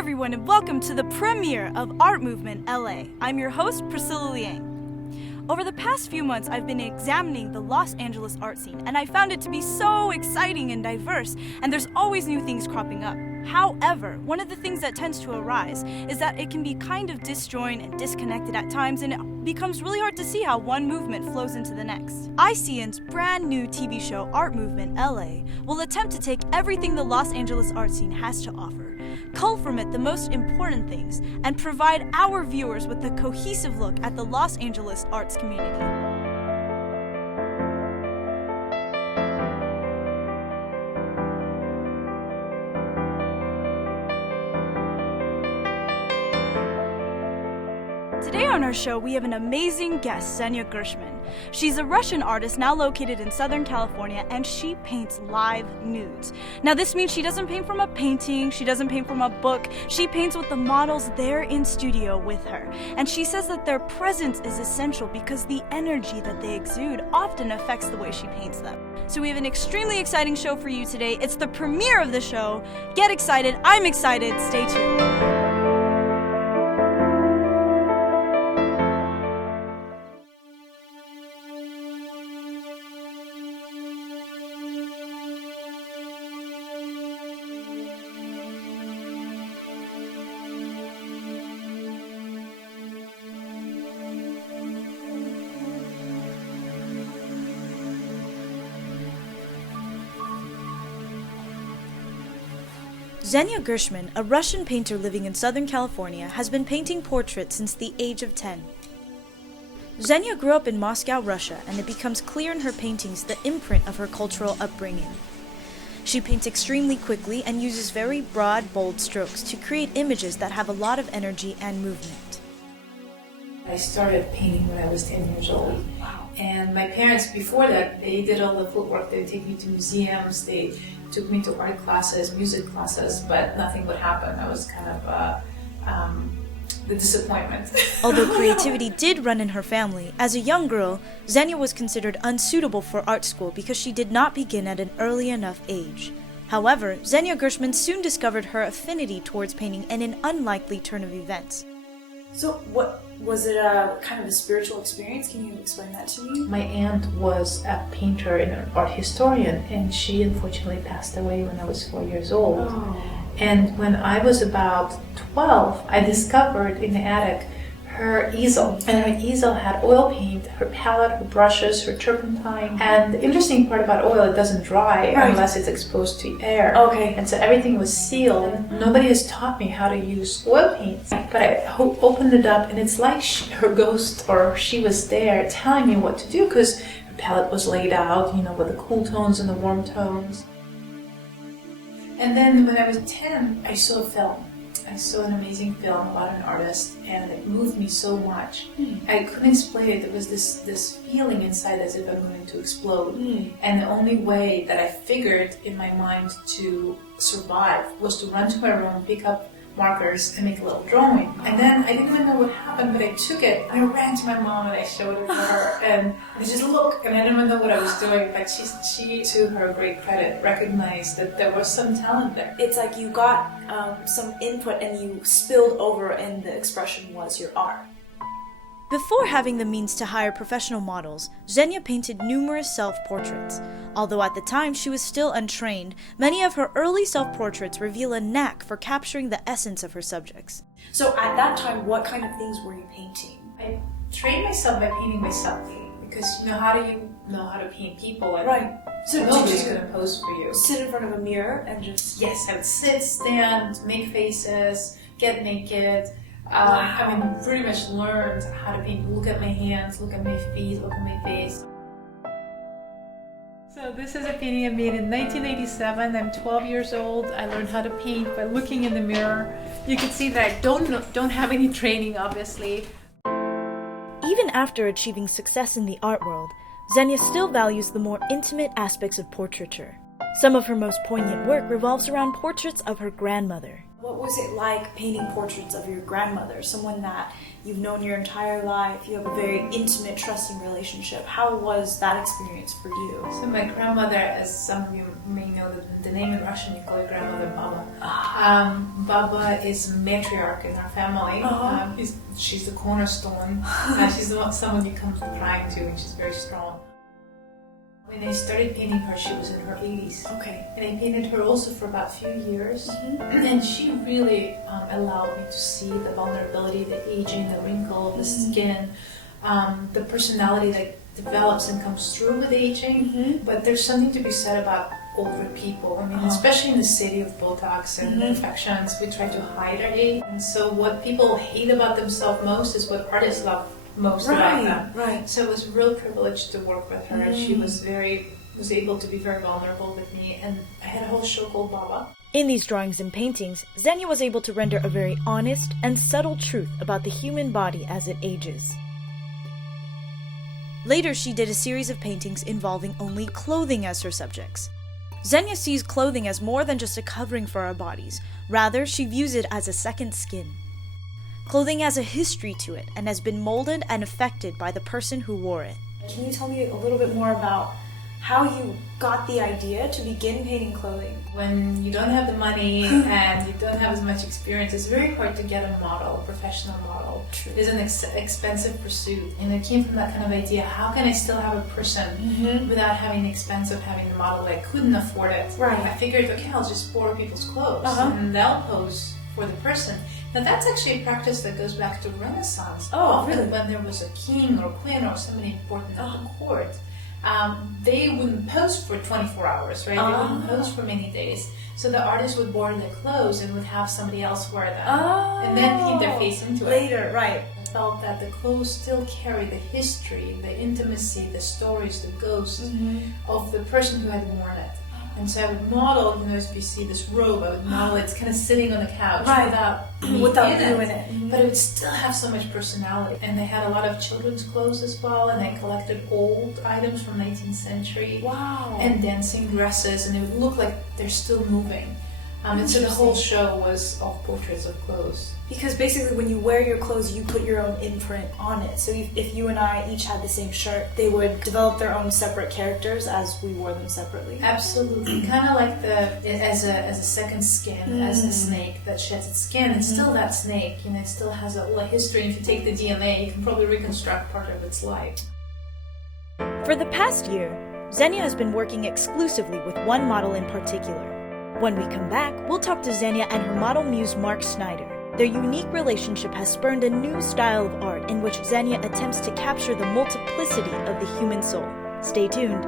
everyone, and welcome to the premiere of Art Movement LA. I'm your host, Priscilla Liang. Over the past few months, I've been examining the Los Angeles art scene, and I found it to be so exciting and diverse, and there's always new things cropping up. However, one of the things that tends to arise is that it can be kind of disjointed and disconnected at times, and it becomes really hard to see how one movement flows into the next. ICN's brand new TV show, Art Movement LA, will attempt to take everything the Los Angeles art scene has to offer, cull from it the most important things, and provide our viewers with a cohesive look at the Los Angeles arts community. Today on our show, we have an amazing guest, Zhenya Gershman. She's a Russian artist now located in Southern California, and she paints live nudes. Now, this means she doesn't paint from a painting, she doesn't paint from a book, she paints with the models there in studio with her. And she says that their presence is essential because the energy that they exude often affects the way she paints them. So we have an extremely exciting show for you today. It's the premiere of the show. Get excited, I'm excited, stay tuned. Zhenya Gershman, a Russian painter living in Southern California, has been painting portraits since the age of 10. Zhenya grew up in Moscow, Russia, and it becomes clear in her paintings the imprint of her cultural upbringing. She paints extremely quickly and uses very broad, bold strokes to create images that have a lot of energy and movement. I started painting when I was 10 years old. And my parents, before that, they did all the footwork. They would take me to museums, they took me to art classes, music classes, but nothing would happen. I was kind of the disappointment. Although creativity did run in her family, as a young girl, Zhenya was considered unsuitable for art school because she did not begin at an early enough age. However, Zhenya Gershman soon discovered her affinity towards painting in an unlikely turn of events. So what was it, a kind of a spiritual experience? Can you explain that to me? My aunt was a painter and an art historian, and she unfortunately passed away when I was 4 years old. Oh. And when I was about 12, I discovered in the attic her easel. And her easel had oil paint, her palette, her brushes, her turpentine. And the interesting part about oil, it doesn't dry unless it's exposed to air. Okay. And so everything was sealed. Nobody has taught me how to use oil paints. But I opened it up, and it's like her ghost, or she was there telling me what to do, because her palette was laid out, with the cool tones and the warm tones. And then when I was 10, I saw a film. I saw an amazing film about an artist, and it moved me so much. I couldn't explain it. There was this feeling inside as if I'm going to explode. And the only way that I figured in my mind to survive was to run to my room, pick up markers, and make a little drawing. And then I didn't even know what happened, but I took it, and I ran to my mom, and I showed it to her, and I just looked, and I didn't even know what I was doing, but she, to her great credit, recognized that there was some talent there. It's like you got some input and you spilled over, and the expression was your art. Before having the means to hire professional models, Zhenya painted numerous self-portraits. Although at the time she was still untrained, many of her early self-portraits reveal a knack for capturing the essence of her subjects. So at that time, what kind of things were you painting? I trained myself by painting myself, because how do you know how to paint people? Right. So nobody's going to pose for you. Sit in front of a mirror and just... Yes, I would sit, stand, make faces, get naked. Pretty much learned how to paint. Look at my hands, look at my feet, look at my face. So this is a painting I made in 1987. I'm 12 years old. I learned how to paint by looking in the mirror. You can see that I don't have any training, obviously. Even after achieving success in the art world, Zhenya still values the more intimate aspects of portraiture. Some of her most poignant work revolves around portraits of her grandmother. What was it like painting portraits of your grandmother, someone that you've known your entire life, you have a very intimate, trusting relationship? How was that experience for you? So my grandmother, as some of you may know, the name in Russian, you call it grandmother Mama. Baba is a matriarch in our family. She's the cornerstone. Someone you come crying to, and she's very strong. When I started painting her, she was in her 80s. Okay. And I painted her also for about a few years. And she really allowed me to see the vulnerability, the aging, the wrinkle, the skin, the personality that develops and comes through with aging. But there's something to be said about older people. I mean, especially in the city of Botox and infections, we try to hide our age. And so what people hate about themselves most is what artists love most about them. Right. So it was a real privilege to work with her. And she was able to be very vulnerable with me. And I had a whole show called Baba. In these drawings and paintings, Zhenya was able to render a very honest and subtle truth about the human body as it ages. Later, she did a series of paintings involving only clothing as her subjects. Zhenya sees clothing as more than just a covering for our bodies. Rather, she views it as a second skin. Clothing has a history to it and has been molded and affected by the person who wore it. Can you tell me a little bit more about how you got the idea to begin painting clothing? When you don't have the money and you don't have as much experience, it's very hard to get a model, a professional model. True. It's an expensive pursuit. And it came from that kind of idea, how can I still have a person without having the expense of having a model that couldn't afford it? Right. I figured, okay, I'll just borrow people's clothes and they'll pose for the person. Now that's actually a practice that goes back to Renaissance. Often really? when there was a king or queen or somebody important at the court, they wouldn't pose for 24 hours, right? They wouldn't pose for many days. So the artist would borrow their clothes and would have somebody else wear them. And then paint their face into it. Later, right. I felt that the clothes still carry the history, the intimacy, the stories, the ghosts of the person who had worn it. And so I would model, as you see this robe, I would model it's kind of sitting on the couch without doing it. But it would still have so much personality. And they had a lot of children's clothes as well, and I collected old items from 19th century. Wow. And dancing dresses, and it would look like they're still moving. And so the whole show was all portraits of clothes. Because basically when you wear your clothes, you put your own imprint on it. So if you and I each had the same shirt, they would develop their own separate characters as we wore them separately. Absolutely. Kind of like as a second skin, as the snake that sheds its skin. It's still that snake, it still has a history. If you take the DNA, you can probably reconstruct part of its life. For the past year, Zhenya has been working exclusively with one model in particular. When we come back, we'll talk to Zhenya and her model muse Mark Snyder. Their unique relationship has spurned a new style of art in which Zhenya attempts to capture the multiplicity of the human soul. Stay tuned.